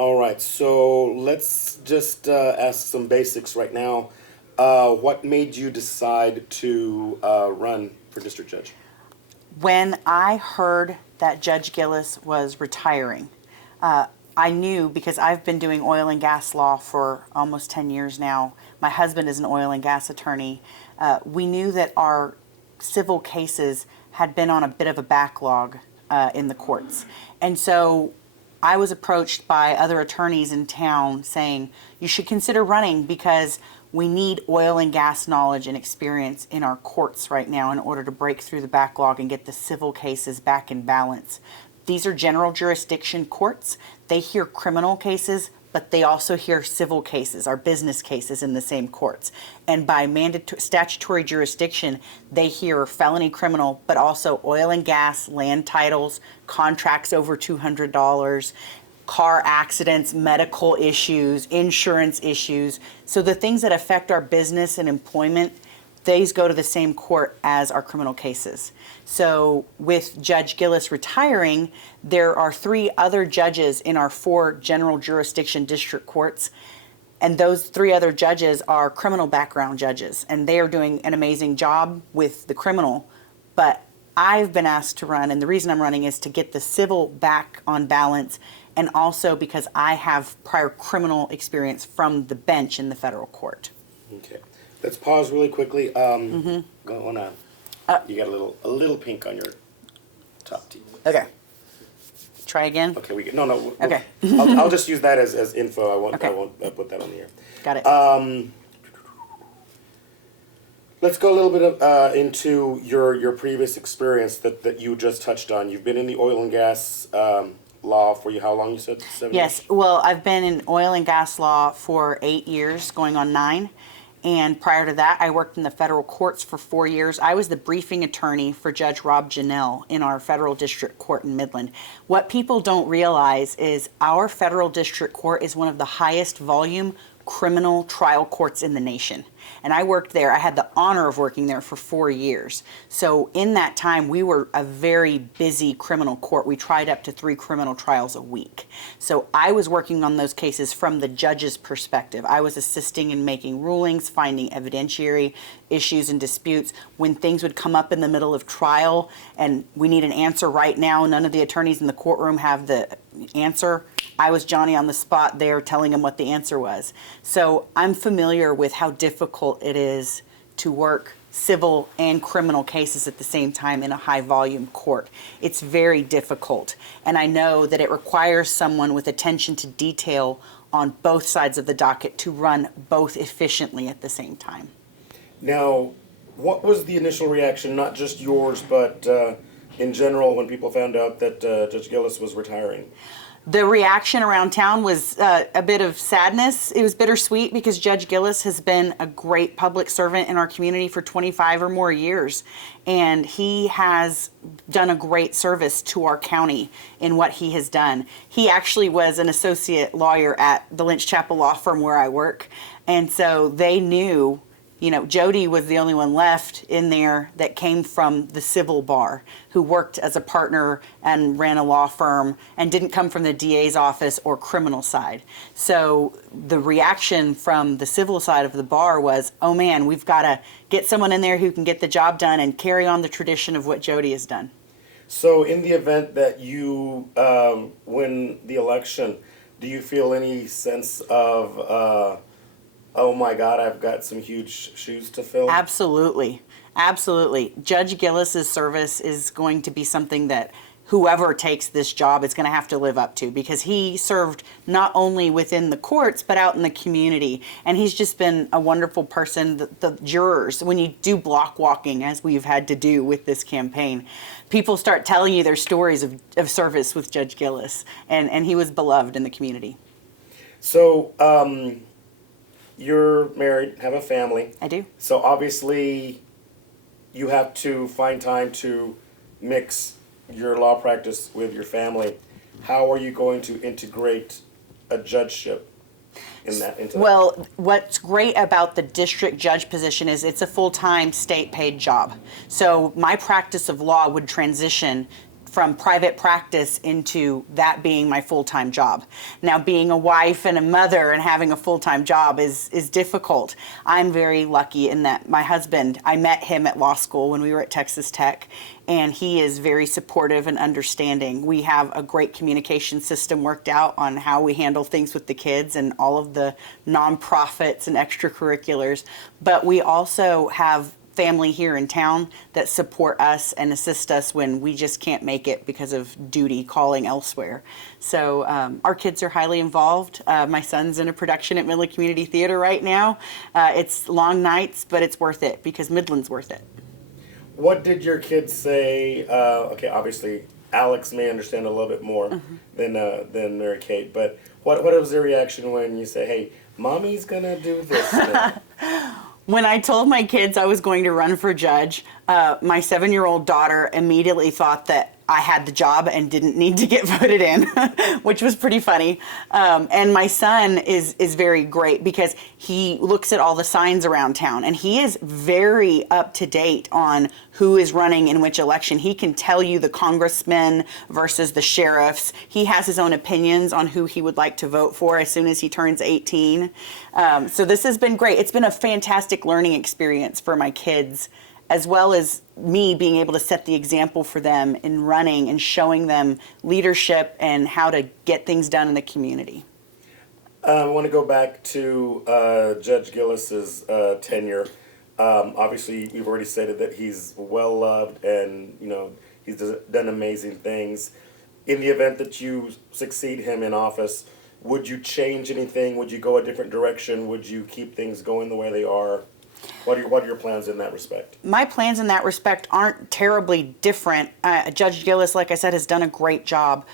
All right, so let's just ask some basics right now. What made you decide to run for district judge? When I heard that Judge Gillis was retiring, I knew because I've been doing oil and gas law for almost 10 years now. My husband is an oil and gas attorney. We knew that our civil cases had been on a bit of a backlog in the courts. And so I was approached by other attorneys in town saying, you should consider running because we need oil and gas knowledge and experience in our courts right now in order to break through the backlog and get the civil cases back in balance. These are general jurisdiction courts. They hear criminal cases, but they also hear civil cases, our business cases in the same courts. And by statutory jurisdiction, they hear felony criminal, but also oil and gas, land titles, contracts over $200, car accidents, medical issues, insurance issues. So the things that affect our business and employment, these go to the same court as our criminal cases. So with Judge Gillis retiring, there are 3 other judges in our 4 general jurisdiction district courts. And those 3 other judges are criminal background judges. And they are doing an amazing job with the criminal. But I've been asked to run, and the reason I'm running is to get the civil back on balance, and also because I have prior criminal experience from the bench in the federal court. Okay, let's pause really quickly. Go on. You got a little pink on your top teeth. Okay. Try again? Okay, no. Okay. I'll just use that as info. I won't put that on the air. Got it. Let's go a little bit into your previous experience that you just touched on. You've been in the oil and gas law for how long? You said 7 years? Yes. Well, I've been in oil and gas law for 8 years, going on 9. And prior to that, I worked in the federal courts for 4 years. I was the briefing attorney for Judge Rob Janelle in our federal district court in Midland. What people don't realize is our federal district court is one of the highest volume criminal trial courts in the nation. And I worked there. I had the honor of working there for 4 years. So in that time, we were a very busy criminal court. We tried up to 3 criminal trials a week. So I was working on those cases from the judge's perspective. I was assisting in making rulings, finding evidentiary issues and disputes. When things would come up in the middle of trial and we need an answer right now, none of the attorneys in the courtroom have the answer, I was Johnny on the spot there telling them what the answer was. So I'm familiar with how difficult it is to work civil and criminal cases at the same time in a high volume court. It's very difficult. And I know that it requires someone with attention to detail on both sides of the docket to run both efficiently at the same time. Now, what was the initial reaction, not just yours, but in general, when people found out that Judge Gillis was retiring? The reaction around town was a bit of sadness. It was bittersweet because Judge Gillis has been a great public servant in our community for 25 or more years. And he has done a great service to our county in what he has done. He actually was an associate lawyer at the Lynch Chapel Law Firm where I work. And so they knew, Jody was the only one left in there that came from the civil bar, who worked as a partner and ran a law firm and didn't come from the DA's office or criminal side. So the reaction from the civil side of the bar was, oh man, we've got to get someone in there who can get the job done and carry on the tradition of what Jody has done. So in the event that you win the election, do you feel any sense of oh my God, I've got some huge shoes to fill? Absolutely. Absolutely. Judge Gillis's service is going to be something that whoever takes this job is going to have to live up to, because he served not only within the courts, but out in the community. And he's just been a wonderful person. The jurors, when you do block walking, as we've had to do with this campaign, people start telling you their stories of service with Judge Gillis. And he was beloved in the community. So, you're married, have a family. I do. So obviously you have to find time to mix your law practice with your family. How are you going to integrate a judgeship into that? Well, what's great about the district judge position is it's a full-time state paid job. So my practice of law would transition from private practice into that being my full-time job. Now, being a wife and a mother and having a full-time job is difficult. I'm very lucky in that my husband, I met him at law school when we were at Texas Tech, and he is very supportive and understanding. We have a great communication system worked out on how we handle things with the kids and all of the nonprofits and extracurriculars. But we also have family here in town that support us and assist us when we just can't make it because of duty calling elsewhere. So our kids are highly involved. My son's in a production at Midland Community Theater right now. It's long nights, but it's worth it because Midland's worth it. What did your kids say? Okay, obviously Alex may understand a little bit more than Mary Kate, but what was their reaction when you say, "Hey, mommy's gonna do this"? When I told my kids I was going to run for judge, my 7-year-old daughter immediately thought that I had the job and didn't need to get voted in, which was pretty funny. And my son is very great because he looks at all the signs around town and he is very up to date on who is running in which election. He can tell you the congressmen versus the sheriffs. He has his own opinions on who he would like to vote for as soon as he turns 18. So this has been great. It's been a fantastic learning experience for my kids, as well as me being able to set the example for them in running and showing them leadership and how to get things done in the community. I want to go back to Judge Gillis's tenure. Obviously, you've already stated that he's well loved and he's done amazing things. In the event that you succeed him in office, would you change anything? Would you go a different direction? Would you keep things going the way they are? What are your plans in that respect? My plans in that respect aren't terribly different. Judge Gillis, like I said, has done a great job.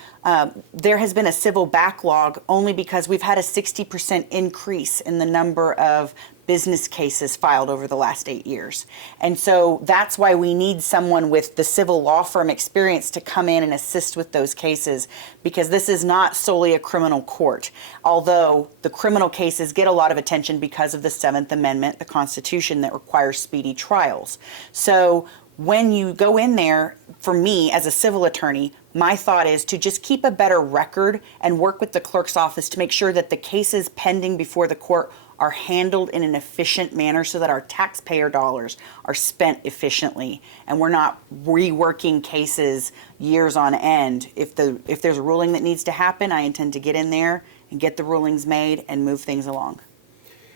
There has been a civil backlog only because we've had a 60% increase in the number of business cases filed over the last 8 years. And so that's why we need someone with the civil law firm experience to come in and assist with those cases, because this is not solely a criminal court. Although the criminal cases get a lot of attention because of the 7th Amendment, the Constitution, that requires speedy trials. So when you go in there, for me as a civil attorney, my thought is to just keep a better record and work with the clerk's office to make sure that the cases pending before the court are handled in an efficient manner so that our taxpayer dollars are spent efficiently and we're not reworking cases years on end. If there's a ruling that needs to happen, I intend to get in there and get the rulings made and move things along.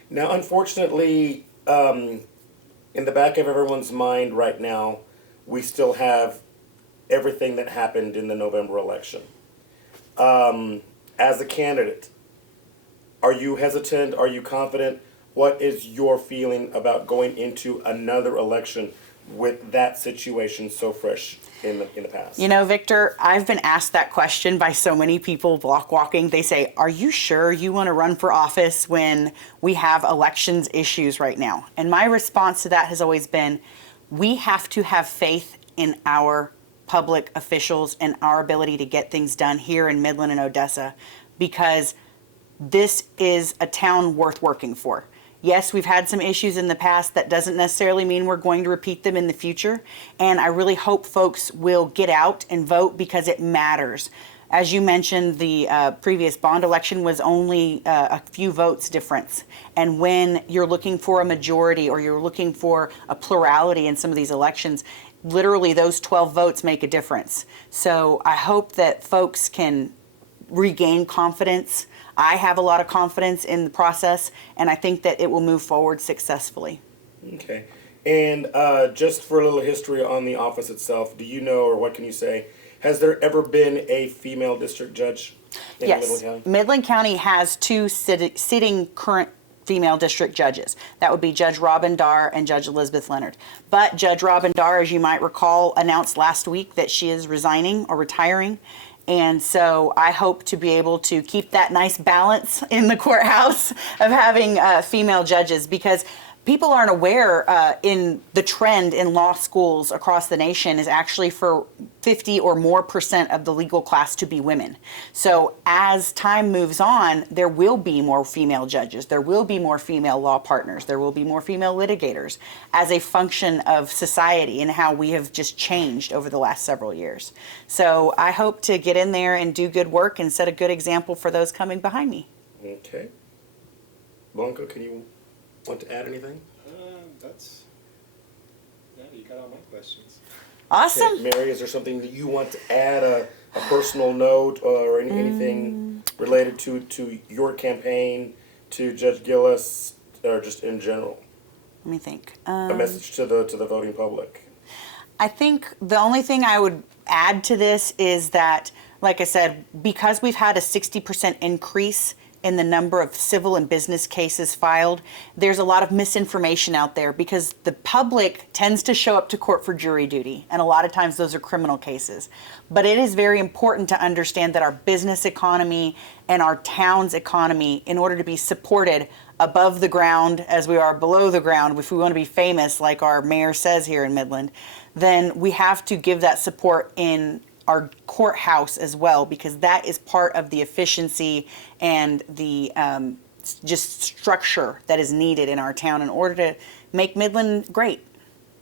Now, unfortunately, in the back of everyone's mind right now, we still have everything that happened in the November election. As a candidate, are you hesitant? Are you confident? What is your feeling about going into another election with that situation so fresh in the past? You know, Victor, I've been asked that question by so many people block walking. They say, are you sure you want to run for office when we have elections issues right now? And my response to that has always been, we have to have faith in our public officials and our ability to get things done here in Midland and Odessa, because this is a town worth working for. Yes, we've had some issues in the past. That doesn't necessarily mean we're going to repeat them in the future. And I really hope folks will get out and vote because it matters. As you mentioned, the previous bond election was only a few votes difference. And when you're looking for a majority or you're looking for a plurality in some of these elections, literally those 12 votes make a difference. So I hope that folks can regain confidence. I have a lot of confidence in the process, and I think that it will move forward successfully. Okay. And just for a little history on the office itself, do you know, or what can you say, has there ever been a female district judge in Midland County? Midland County has two sitting current female district judges. That would be Judge Robin Darr and Judge Elizabeth Leonard. But Judge Robin Darr, as you might recall, announced last week that she is resigning or retiring. And so I hope to be able to keep that nice balance in the courthouse of having female judges, because people aren't aware in the trend in law schools across the nation is actually for 50 or more percent of the legal class to be women. So as time moves on, there will be more female judges, there will be more female law partners, there will be more female litigators as a function of society and how we have just changed over the last several years. So I hope to get in there and do good work and set a good example for those coming behind me. Okay. Blanca, can you want to add anything? Yeah, you got all my questions. Awesome. Okay, Mary, is there something that you want to add, a personal note or anything related to your campaign, to Judge Gillis, or just in general? Let me think. A message to the voting public. I think the only thing I would add to this is that, like I said, because we've had a 60% increase in the number of civil and business cases filed, there's a lot of misinformation out there because the public tends to show up to court for jury duty, and a lot of times those are criminal cases. But it is very important to understand that our business economy and our town's economy, in order to be supported above the ground as we are below the ground, if we want to be famous like our mayor says here in Midland, then we have to give that support in our courthouse as well, because that is part of the efficiency and the just structure that is needed in our town in order to make Midland great.